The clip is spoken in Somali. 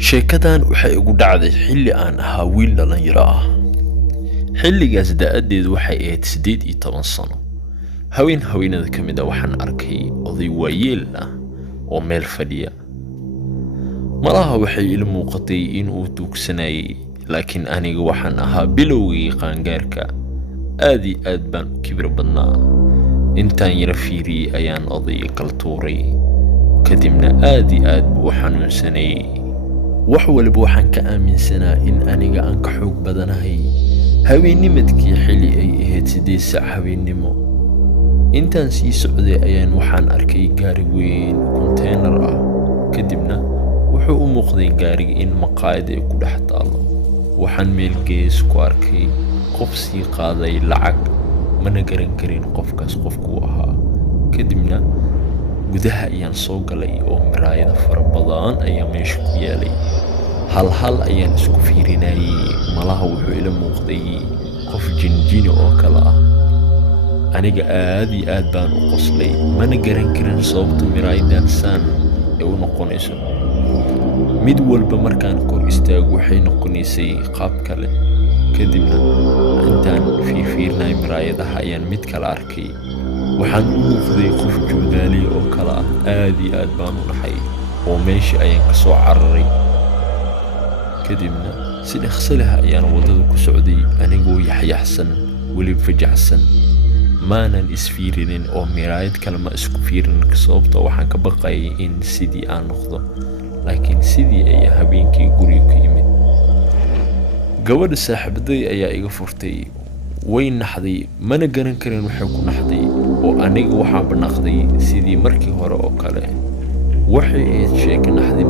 sheekadan waxay igu dhacday xilli aan ahaa wiil dhalinyaro ah. Xilligaas da'adeedu waxay ahayd 18 sano. Haweenada ka mid ah waxaan arkay oday waayeel ah oo meel fadhiya. Malaha waxay ila muuqatay in uu tuugsanayay, laakiin aniga waxaan ahaa bilowgii qaangaarka. Aad iyo aad baan u kibir badnaa. Intaan yara fiiriyay ayaan odayga kala tuuray. kadibna aad iyo aad buu u xanuunsanayay. wax walba waxaan ka aaminsanaa in aniga aan ka xoog badanahay. Haweennimadkii xilli ay ahayd 8 saac habeennimo. intaan sii socday ayaan waxaan arkay gaari weyn container ah. kadibna wuxuu u muuqday gaariga in maqaayad ay ku dhex taalo. waxaan meel gees ku arkay qof sii qaaday lacag, mana garan karin qofkaas qofku ahaa. kadibna gudaha ayaan soo galay oo miraayado fara badan ayaa meesha ku yaalay. hal ayaan isku fiirinayay. malaha wuxuu ila muuqday qof jinjini oo kale ah. aniga aad iyo aad baan u qoslay, mana garan karin sababta miraayadan saan ay u noqonayso. mid walba markaan kor istaago waxay noqonaysay qaab kale. kadibna intaan fiirnay miraayadaha ayaan mid kale arkay. waxaan u muuqday qof joogaaley oo kale ah. aad iyo aad baan u naxay oo meeshii ayaan ka soo cararay. kadibna si dhaqso leh ayaan waddada ku socday anigoo yaxyaxsan, weliba fajacsan. maanan isfiirinin oo miraayad kale ma isku fiirinin sababtoo waxaan ka baqayay in sidii aan noqdo. laakiin sidii ayaa habeenkii guriga ku yimid. gabadha saaxiibaday ayaa iga furtay. way naxday, mana garan karin waxay ku naxday, oo aniga waxaan banaqday sidii markii hore oo kale. waxay ahayd sheeko naxdin